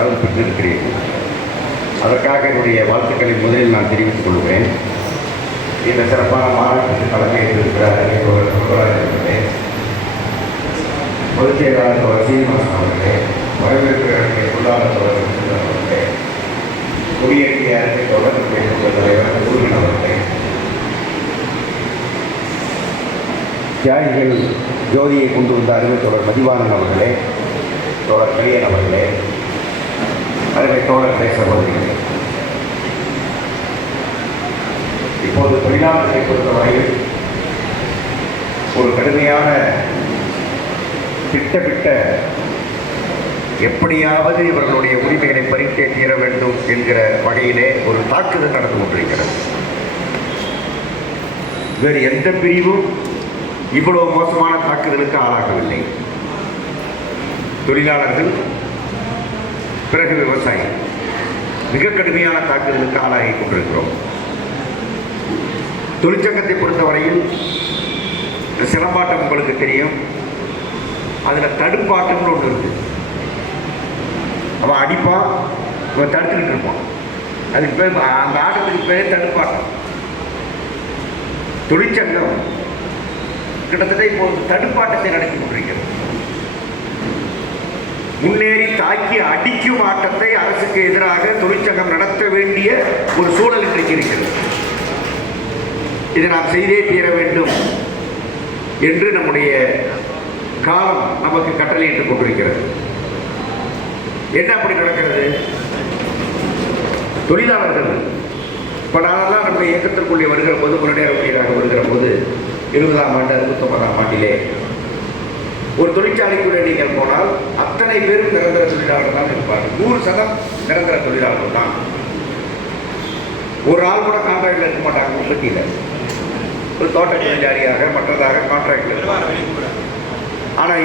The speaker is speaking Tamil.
பெற்றாலும் பெற்றிருக்கிறீர்கள் அதற்காக என்னுடைய வாழ்த்துக்களை முதலில் நான் தெரிவித்துக் கொள்கிறேன். இந்த சிறப்பான மாநாட்டுக்கு தலைமையேற்றிருக்கிறார் அவர்களே பொதுச் செயலாளர் தோழர் சீனிவாசன் அவர்களே வரவேற்கிற பொருளாளர் தோழர் அவர்களே குடியேற்றிய அரசை தொடர்ந்து பேசுகிற தலைவர் ஊர்வன் அவர்களே. தியாகிகள் ஜோதியை கொண்டு வந்த அருமை தோழர் மதிவானன் அவர்களே தோழர் கலியன் அவர்களே அருமை தோழர் பேச சகோதரிகளே இப்போது தொழிலாளர்களை பொறுத்தவரையில் ஒரு கடுமையான திட்டமிட்ட எப்படியாவது இவர்களுடைய உரிமைகளை பறித்தே தீர வேண்டும் என்கிற வகையிலே ஒரு தாக்குதல் நடந்து கொண்டிருக்கிறது. வேறு எந்த பிரிவும் இவ்வளவு மோசமான தாக்குதலுக்கு ஆளாகவில்லை. தொழிலாளர்கள் பிறகு விவசாயி மிக கடுமையான தாக்குதலுக்கு ஆளாகி கொண்டிருக்கிறோம். தொழிற்சங்கத்தை பொறுத்தவரையில் சிலம்பாட்டம் உங்களுக்கு தெரியும். அதில் தடுப்பாட்டம்னு ஒன்று இருக்குது அவன் அடிப்பான் இவன் தடுத்துக்கிட்டு இருப்பான். அதுக்கு பேர் அந்த ஆட்டத்துக்கு பேர் தடுப்பாட்டம். தொழிற்சங்கம் கிட்டத்தட்ட இப்போ தடுப்பாட்டத்தை நடத்தி கொண்டிருக்கிறது. முன்னேறி தாக்கி அடிக்கும் ஆட்டத்தை அரசுக்கு எதிராக தொழிற்சங்கம் நடத்த வேண்டிய ஒரு சூழல் இன்றைக்கு இருக்கிறது. இதை நாம் செய்தே தீர வேண்டும் என்று நம்முடைய காலம் நமக்கு கட்டளையிட்டுக் கொண்டிருக்கிறது. என்ன அப்படி நடக்கிறது? தொழிலாளர்கள் பல நானெல்லாம் நம்முடைய இயக்கத்திற்குள்ளே வருகிற போது முன்னேற ஊழியராக வருகிற போது இருபதாம் ஆண்டு அறுபத்தொன்பதாம் ஆண்டிலே ஒரு தொழிற்சாலைக்குள்ளே நீங்கள் போனால் அத்தனை பேரும் நிரந்தர தொழிலாளர்கள் தான் இருப்பார்கள். நூறு சதம் நிரந்தர தொழிலாளர்கள் தான். ஒரு ஆள் கூட கான்ட்ராக்டில் இருக்க மாட்டாங்க உற்பத்தியில் ஒரு தோட்ட தொழிலாளியாக மற்றதாக கான்ட்ராக்டில் இருப்பாங்க. ஆனால்